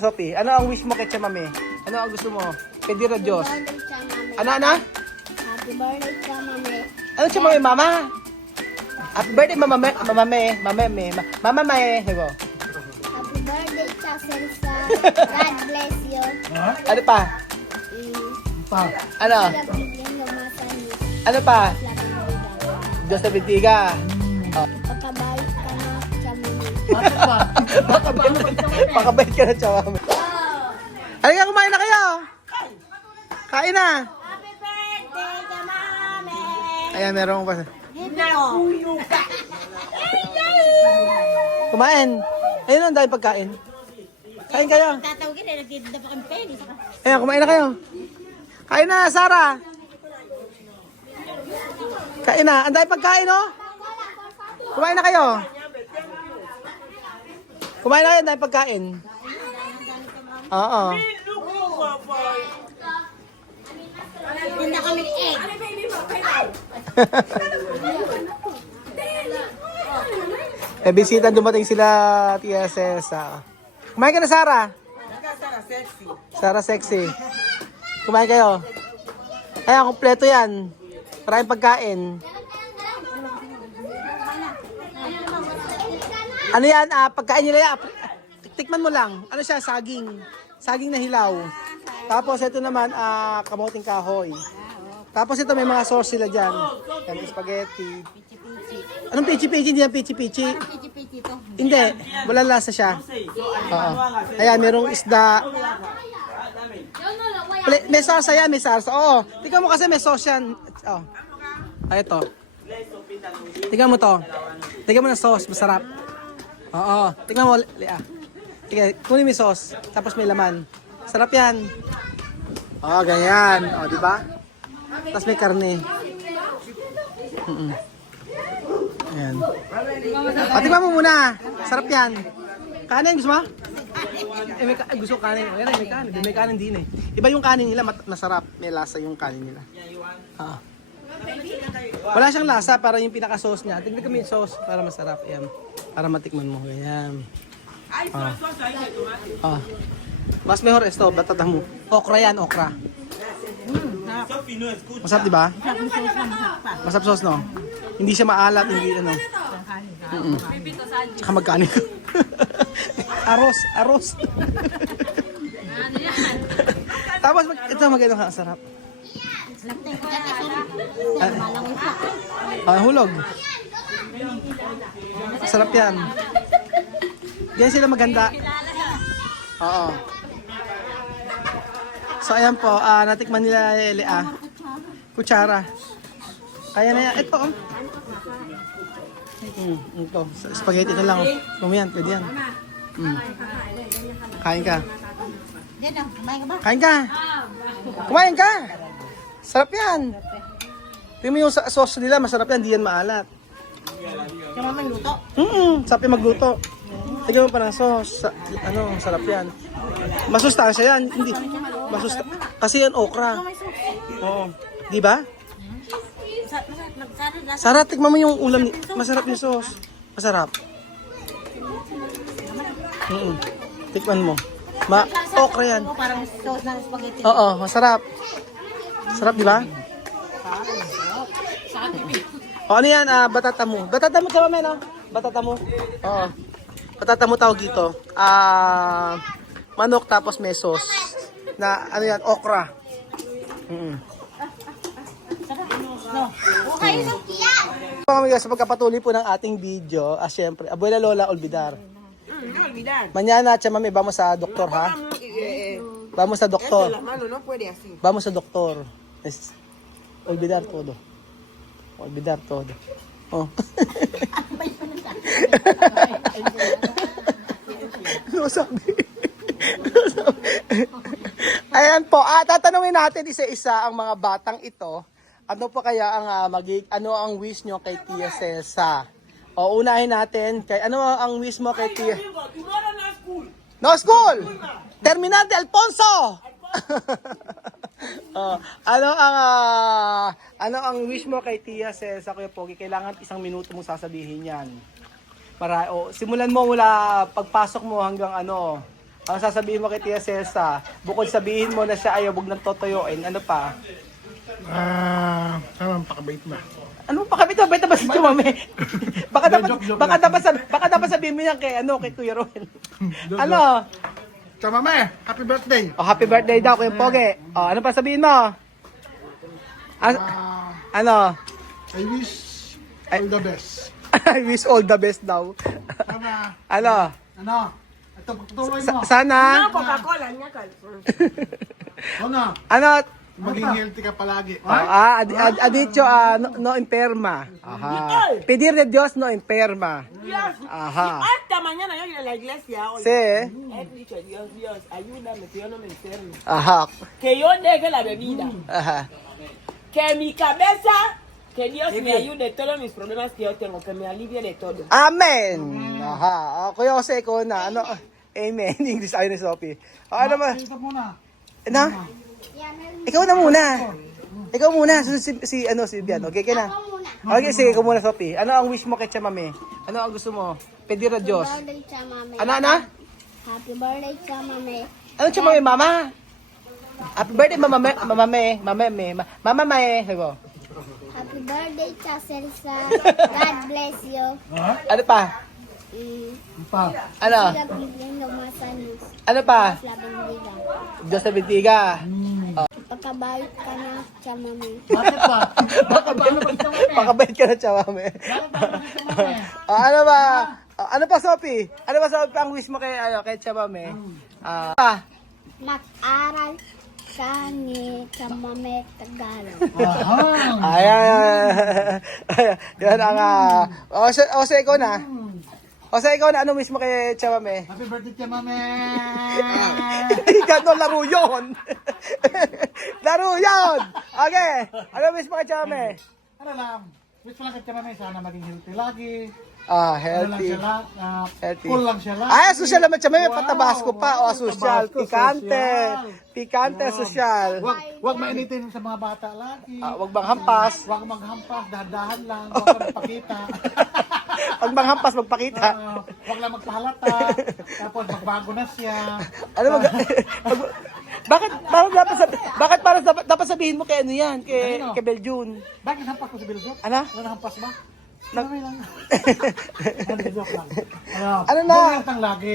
Sophie, ano ang wish mo kay Chamame? Ano ang gusto mo? Pediro Diyos. Ano? Happy birthday, Chamame. Ano Chamame, mama? Happy birthday, mama. Diba? Happy birthday, Chasensa. God bless you. Ano pa? Ano? Bigyan lumasan niyo. Ano pa? Lapang Diyos na bintiga. Oh. pagkabalik ka na, Chamame. Pakabait ka na, Chamame. Halika, kumain na kayo. Kain na. Happy birthday, Chamame. Ayan, meron ko pa. Nakuyo ka. Kumain. Ayun ang dahil pagkain. Kain kayo. Tatawagin na, nagtitinda pa kami penny. Ayan, kumain na kayo. Kain na, Sarah. Kain na. Ang dahil pagkain, oh. Kumain na kayo. Kumain na kayo, ang dahil pagkain. Oo. Tinda kami egg. Bisita, dumating sila, TSS. Kumain ka na, Sarah. Sarah sexy. Kumain kayo. Ayan, kompleto yan. Maraming pagkain. Ano yan? Pagkain nila yan. Tikman mo lang. Ano siya? Saging. Saging na hilaw. Tapos ito naman, kamoting kahoy. Tapos ito may mga sauce sila dyan. Yan, spaghetti. Anong pichi-pichi? Hindi yan pichi-pichi. Pichi-pichi to. Hindi. Walang lasa siya. Oo. Ayan, merong isda. May sauce yan, may sauce. Oo. Tingnan mo kasi may sauce yan. Oh. Ay, ito. Tingnan mo to. Tingnan mo na sauce. Masarap. Oo. Tingnan mo. Tingnan. Kunin mo yung sauce. Tapos may laman. Sarap yan. Oo, ganyan. O, di ba? Tapos may karne. Ayan. O, tingnan mo muna. Sarap yan. Kanin, gusto mo? Gusto ko kanin. Ayan, may kanin. May kanin din eh. Iba yung kanin nila, masarap. May lasa yung kanin nila. Wala siyang lasa, para yung pinaka-sauce niya. Tignan kami yung sauce para masarap. Ayan. Para matikman mo. Ayan. Mas mejor esto, batata mo. Okra yan, okra. Masarap, di ba? Masarap sauce, no? Hindi siya maalat, hindi ano. Tsaka magkanin ko. Aros. Tapos, ito magandang sarap. Hulog. Sarap yan. Ganyan sila maganda. Oo. So, ayan po. Natikman nila Lea. Kutsara. Kaya na yan. Ito. Ito. Spaghetti na lang. Yan. Pwede yan. Kain ka. Kain ka. Kumain ka. Sarap yan. Tingnan mo yung sauce nila. Masarap yan. Hindi yan maalat. Kaya magluto? Sarap yung magluto. Tingnan mo pa ng sauce. Sarap yan. Masustansya yan. Hindi. Kasi yan okra. Oo. Di ba? Sarap. Tingnan mo yung ulam. Masarap yung sauce. Masarap. Tikman mo. Okra yan. Parang sauce ng spaghetti. Oo, masarap. Sarap, di ba? O, ano yan? Batata mo. Batata mo sa no? Batata mo. Oo. Batata mo tawag dito. Manok tapos may sauce. Na, ano yan? Okra. Okay, so yan. Sa pagkapatuloy po ng ating video, syempre, Abuela Lola Olvidar. Mañana, Chamame, vamos sa doktor, ha? Vamos sa doktor. Vamos sa doktor. Olvidar todo. Olvidar todo. Oh. Ano sabi? Ayan po, tatanungin natin isa-isa ang mga batang ito. Ano po kaya ang ano ang wish nyo kay Tia Cesa? O unahin natin, ano ang wish mo kay Tia? No school! Terminal de Alfonso! Ano ang wish mo kay Tia Cesa, Kuya Pogi? Kailangan 1 minuto mong sasabihin yan. Simulan mo mula pagpasok mo hanggang Ang sasabihin mo kay Tia Celsa, bukod sabihin mo na siya ayaw, huwag nang totuyuin, ano pa? Tama, pakabait na. Ano pa kami to? Beta ba si Chumame? baka dapat sabihin mo yan kay Kuya Roel. Ano? Chamame, happy birthday. Oh, happy birthday daw Kuya Pogi. Oh, ano pa sabihin mo? Ano? I wish all the best. I wish all the best daw. Sana, Ano? ito, pagtuloy mo. Sana? Coca-Cola niya, Ano? Maging healthy ka palagi. Ha dicho, no enferma. Aha. Pedir de Dios no enferma. Yes. Ajá. Hasta mañana yo iré a la iglesia. Sí. He dicho, Dios, ayúdame, que yo no me enferme. Ajá. Que yo deje la bebida. Aha. Que mi cabeza, que Dios me ayude todos mis problemas que yo tengo, que me alivie de todo. Amen. Aha. Kuya Jose ko na. Ano? Amen. English ayun ni Sophie. Ano ba? Ito muna. Na? Ikaw na muna. Ikaw muna. Si Bian. Okay ka na? Ako muna. Okay, sige. Ikaw muna, Sophie. Ano ang wish mo kay Chamame? Ano ang gusto mo? Pedir a Diyos. Happy birthday, Chamame. Ano? Happy birthday, Chamame. Ano Chamame, mama? Happy birthday, Mama May. Sabi mo. Happy birthday, Chaselsa. God bless you. Ano pa? Pa. Ano? Sila bibigyan ng masanis. Ano pa? Sila bibigyan. Diyos na bintiga. Pagkabayot ka na, Chamame. Bakit pa? Pakabait ka na, Chamame. Ano ba? Ano pa, Sophie? Ano ba, Sophie, ang wish mo kay Chamame? Mag-aral ka ni Chamame Tagalog. Ay. Yan ang... Ose, ikaw na. Ano wish mo kay Chamame? Happy birthday, Chamame. Hindi gano'n, laro yun. Laro yun. Okay. Ano wish mo kay Chamame? Ano lang, wish mo lang kay Chamame, sana maging healthy lagi. Healthy. Ano lang siya Healthy. cool lang siya lang. Ay, social naman Chamame. Wow. Patabasco pa. Social. Tabasco, Pikante. social. Pikante, social. Wag mainitin sa mga bata lagi. Wag bang hampas. Wag maghampas, dahan-dahan lang, wag ka magpakita. Wag bang hampas, magpakita. Wag lang magpahalata. Tapos magbago na siya. Ano bakit dapat sabihin mo kay ano yan, Kanino? kay Beljun? Bakit hampas ko si Biljok? Ano? Hampas ba? Sabi lang. Joke lang. Ano na? More lang lagi.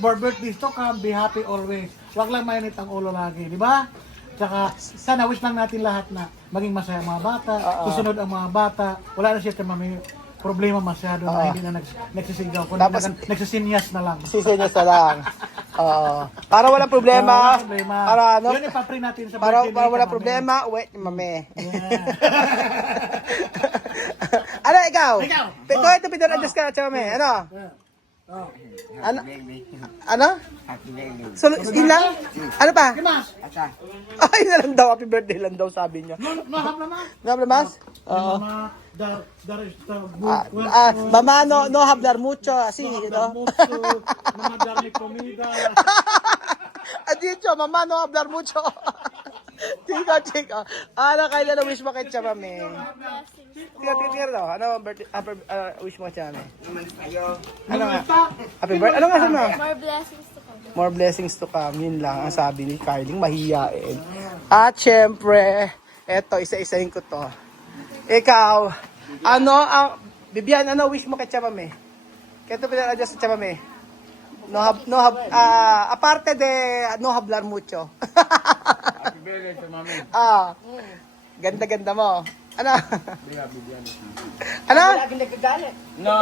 More birthdays to come. Be happy always. Wag lang mainit ang ulo lagi. Di ba? Tsaka, sana wish lang natin lahat na maging masaya ang mga bata. Susunod ang mga bata. Wala na siya may problema masyado na hindi na nagsisigaw. Kung Tapos- nagsisinyas na lang. Sisinya sa lang. Oo. Para walang problema. Wala problema. Para ano? Yun ipapre natin sa Para birthday walang ni problema, wait, mame. Yeah. Ano ikaw? Ikaw. Ito, Peter, adjust ka na, Chame. Ano? Oh. Ano? Yun lang? Ano pa? Mas, Ay, na lang daw. Happy birthday lang daw, sabi niya. no habla mas. No, mas? Oo. Mama, Mama, no hablar mucho. Así, no? mucho, no mandarme comida. Adicho, mama, no hablar mucho. Chico. Ano kaya na wish mo kay Chamame? Tika, daw. Ano wish mo kay Chamame? Ano nga? Happy birthday. Ano nga sabi mo? More blessings to come. More blessings to come. Yun lang ang sabi ni Carling. Mahiyain. At syempre, eto, isa-isahin ko to. Ikaw, Bibian, ano wish mo kay Chamame? Kaya ito pinag-adjust sa Chamame. Aparte de no hablar mucho. Happy birthday to mami. Ganda mo. Ano? Ano? No,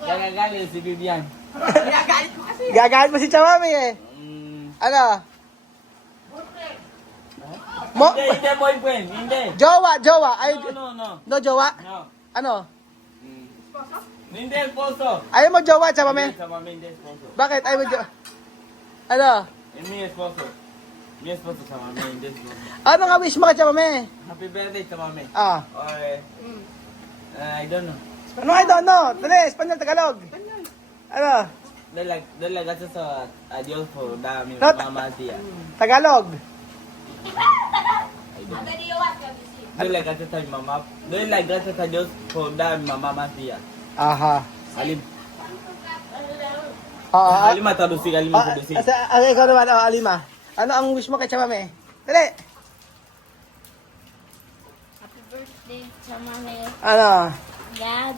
gagalit si Vivian. Gagalit mo si Chamame eh. Ano? Hindi, boyfriend, hindi. Jowa. Ay, No. no jowa? No. Ano? Hindi esposo. Ayaw mo jowa, Chamame? Sa mami, hindi esposo. Bakit? Ayaw mo jowa? Ano? Mi esposo. Mi esposo sa mami, hindi esposo. Ano nga wish mo kay Chamame? Happy birthday sa mami. Okay. I don't know. Ano I don't know? Dali, Espanyol, Tagalog. Ano? Dala gracias a Dios por darme No, mamá tía. Tagalog. Dale gracias a mi mamá. Dale gracias a Dios por darme mamá más tía. Aha. Alim. Alima, traduksi, Alima, traduksi. Ikaw naman, Alima. Ano ang wish mo kay Chamame? Dali! Happy birthday, Chamame. Ano? God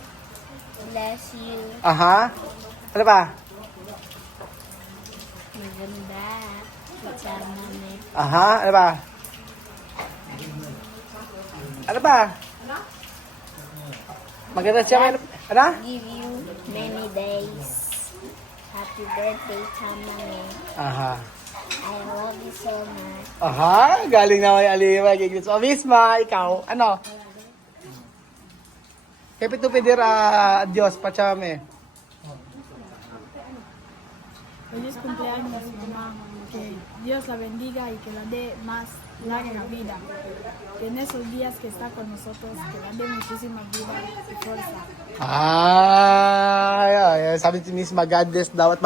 bless you. Aha. Ano pa? Maganda. Chamame. Aha. Ano pa? Ano pa? Maganda siya. Ano? Give you many days. Happy birthday, Chamame. Aha. I love you so much. Aha. Galing naman yung Alima. Gigits. O, Misma, ikaw. Ano? Kapit pedir a Diyos, Pachame. Feliz cumpleaños, mamá. Que Dios la bendiga y que la dé más larga vida. Que en esos días que está con nosotros, que la dé muchísima vida y fuerza. Sabi ni Miss Magades daw at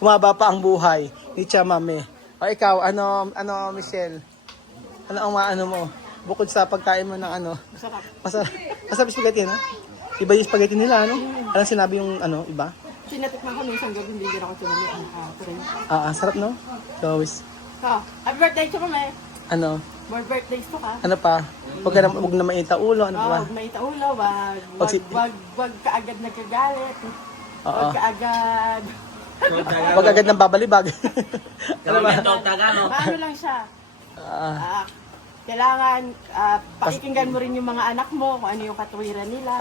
humaba pa ang buhay ni Chamame. O ikaw, ano Michelle? Ano ang mo? Bukod sa pagkain mo ng ano? Masarap. Masarap spaghetti, no? Iba yung spaghetti nila, ano? Anong sinabi yung iba? Tinatikman ko minsan gabi, hindi din ako tumami ang Sarap, no? Always. Happy birthday, Chamame. Ano? More birthdays to ka. Ano pa? Huwag na mainita ulo, ano pa ba? Huwag may taulo, wag kaagad nagkagalit. Oo. Wag kaagad. Huwag agad ng babalibag. Ano ba? Paano lang siya? Kailangan pakikinggan mo rin yung mga anak mo kung ano yung katuwiran nila.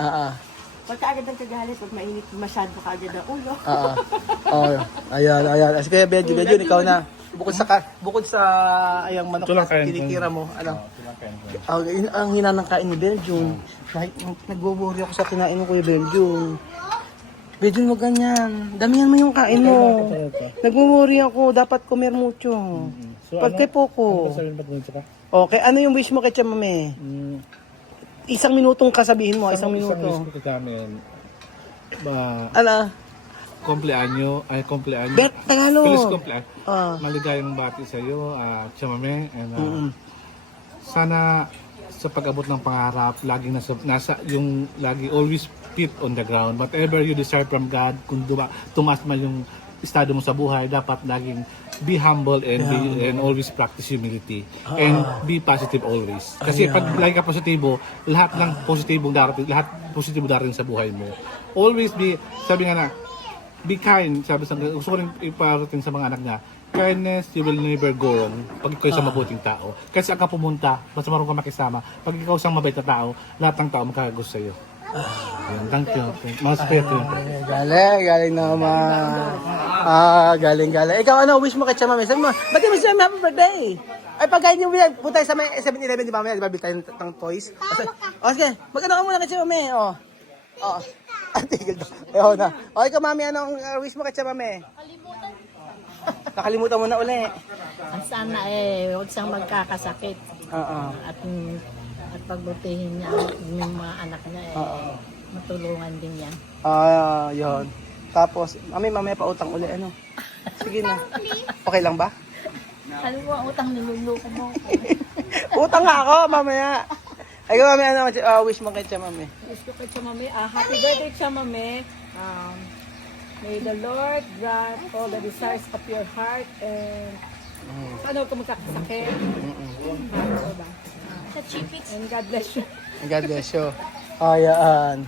Huwag kaagad nagkagalit, huwag mainit masyado kaagad ang ulo. Ayan. Kaya Benjo, ikaw na. Bukod sa ayang manok na kinikira mo, ano? Ang hina ng kain ni Belgium. Nagwo-worry ako sa kinain mo, Kuya Belgium. Belgium, mo ganyan. Damihan mo yung kain mo. Nagwo-worry ako. Dapat comer mucho. Pag kay Poco. Okay, ano yung wish mo kay Chamame? Isang minutong kasabihin mo, isang minuto. Ano? Cumpleaños. Bet, Tagalog. Feliz cumpleaños. Maligayang bati sa iyo, Chamame. And sana sa pag-abot ng pangarap, laging nasa yung lagi always feet on the ground. Whatever you desire from God, kung tumas man yung estado mo sa buhay, dapat laging be humble and always practice humility and be positive always. Kasi pag lagi ka positibo, lahat ng positibong darating sa buhay mo. Always be, sabi nga na, be kind, sabi sa gusto ko rin iparating sa mga anak niya, kindness, you will never go wrong pag ikaw isang mabuting tao. Kasi saan ka pumunta, basta marunong ka makisama, pag ikaw isang mabait na tao, lahat ng tao makakagusto sa iyo. Thank you. Mga spirito. Galing naman. Galing. Ikaw, ano, wish mo kay Chamame? Sabi mo, ba't mo siya happy birthday? Ay, pagkain niyo, punta sa may 7-Eleven, di ba, di ba, bitay ng toys? Okay, magkano ka muna kay Chamame? Tigil daw. Ayaw na. O, ikaw, mami, anong wish mo kay Chamame? Nakalimutan mo na uli. Sana huwag siyang magkakasakit. At pagbutihin niya yung mga anak niya matulungan din yan. Yun. Tapos, mamaya pa utang uli, ano? Sige na. Okay lang ba? Ano mo ang utang niluluko mo? Utang nga ako, mamaya. Ay, mami, ano, wish mo kay Chamame? Wish ko kay Chamame. Happy birthday, Chamame. May the Lord grant all the desires of your heart and ano ka magkakasakit. And God bless you. God bless you. Yan.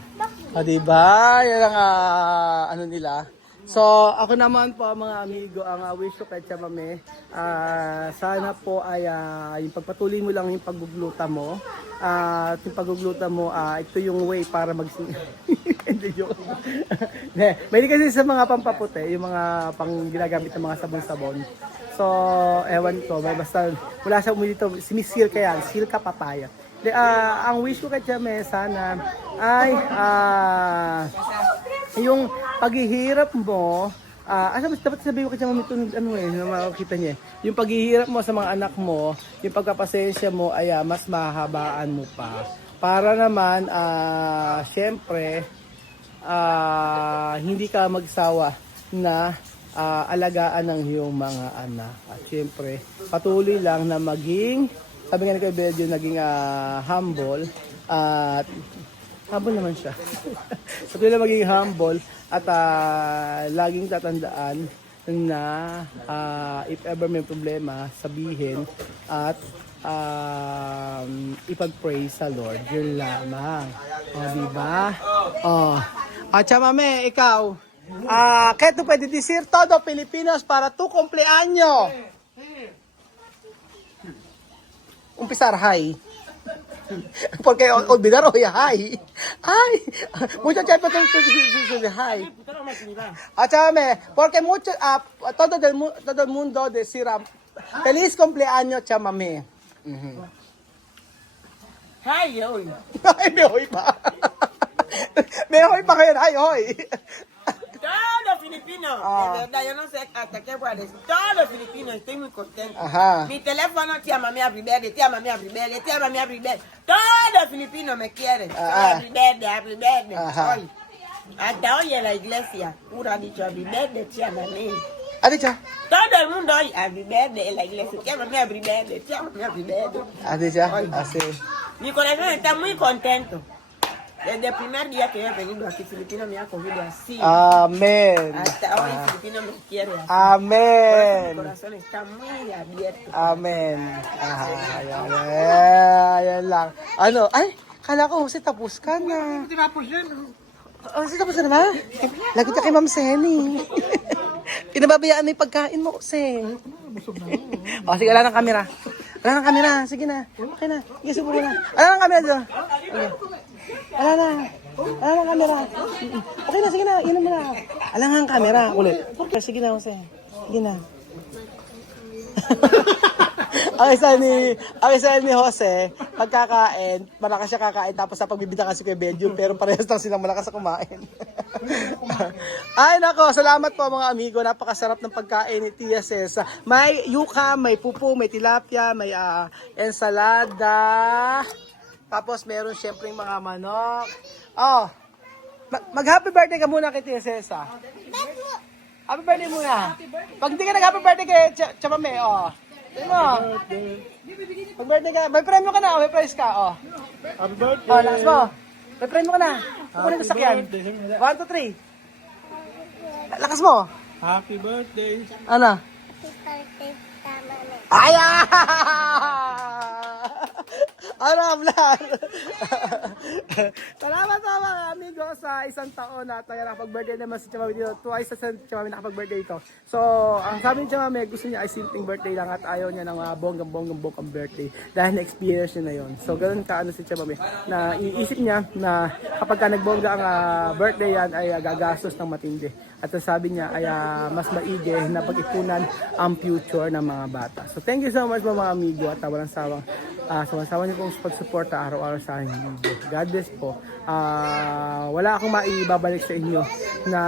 Diba? Yan ang ano nila. So, ako naman po mga amigo, ang wish ko kay Chamame, sana po ay yung pagpatuloy mo lang yung paggugluta mo. At yung paggugluta mo, ito yung way para hindi joke. May kasi sa mga pampaputi, yung mga pang ginagamit ng mga sabon-sabon. So, ewan ko, basta wala sa dito, sinisil ka yan, silka papaya. Ang wish ko kay Chamame, sana ay yung paghihirap mo, dapat sabihin ko kay Chamame ito, na makakita niya. Yung paghihirap mo sa mga anak mo, yung pagkapasensya mo ay mas mahabaan mo pa. Para naman, syempre, hindi ka magsawa na alagaan ng iyong mga anak. At syempre, patuloy lang na maging, sabi nga ni Kuya Belgium, naging humble. At humble naman siya. Patuloy lang maging humble At laging tatandaan na if ever may problema, sabihin at ipag-pray sa Lord. Yun lamang. O, diba? O. At mame, ikaw, ¿qué tú puedes decir todo Filipinos para tu cumpleaños? Empezar, hi. Porque olvidar hoy, hi. Ay, mucho tiempo hi. Mame, porque mucho, todo el mundo decirá, feliz cumpleaños, chamame. Hi, hoy. Ay, may hoy pa. May hoy pa kayo, ay, hoy. Todos los filipinos, de verdad, yo no sé hasta qué voy a decir. Todos los filipinos, estoy muy contento. Ajá. Mi teléfono, tía mami happy birthday, tía mami happy birthday, tía mami happy birthday. Todos los filipinos me quieren. Happy birthday, happy birthday. Ajá. Hoy. Hasta hoy en la iglesia, puro ha dicho happy birthday, tía mami. ¿Ha dicho? Todo el mundo hoy, happy birthday en la iglesia, tía mami happy birthday, tía mami happy birthday. ¿Ha dicho? Así. Mi corazón está muy contento. Desde el primer día que he venido aquí, Filipino me ha cogido así. Amén. Hasta hoy, Filipino me quiere así. Mi Amén. corazón está muy abierto. Amen. Ayan lang. Ano? Ay, kala ko, Jose, tapos ka na. Tinapos yan. Jose, tapos ka na ba? Lagot ka kay Ma'am Senny. Pinababayaan mo yung pagkain mo, Jose. O, sige, wala ng camera. Wala ng camera. Sige na. Okay na. Sige, subo na. Wala ng camera doon. Okay. Wala na. Wala ng camera. Okay na, sige na. Inom mo na. Wala ng camera. Ulit. Sige na, Jose. Sige na. ang isa ni Jose, pagkakain, malakas siya kakain, tapos sa pagbibida kasi kay Benjo, pero parehas lang silang malakas sa kumain. Ay nako, salamat po mga amigo, napakasarap ng pagkain ni Tia Cesa. May yuca, may pupo, may tilapia, may ensalada, tapos meron syempre yung mga manok. Oh, mag-happy birthday ka muna kay Tia Cesa. Happy birthday muna. Pag hindi ka nag-happy birthday kay Chamame, oh. Tignan mo. Pag-birthday ka, may premyo ka na, may prize ka, oh. Happy birthday. Oh, lakas mo. May premyo ka na. Kukunin ko sakyan. 1, 2, 3. Lakas mo. Happy birthday. Ano? Happy birthday, tama na. Ay! Ano, vlog? Salamat sa mga amigo sa isang taon na tayo nakapag-birthday naman si Chamame dito. Twice sa Chamame nakapag-birthday ito. So, ang sabi ni Chamame, gusto niya ay simpleng birthday lang at ayaw niya ng bonggang birthday dahil na-experience niya na yon. So, ganun ka ano si Chamame na iisip niya na kapag ka nagbongga ang birthday yan ay gagastos ng matindi. At ang sabi niya ay mas maigi na pag-ipunan ang future ng mga bata. So, thank you so much mga amigo at walang sawang sama-sama niyo pong pag-suporta araw-araw sa aking video. God bless po. Wala akong maibabalik sa inyo na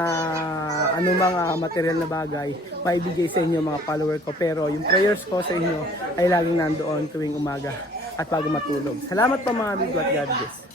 anumang material na bagay maibigay sa inyo mga follower ko. Pero yung prayers ko sa inyo ay laging nandoon tuwing umaga at bago matulog. Salamat po mga amigo at God bless.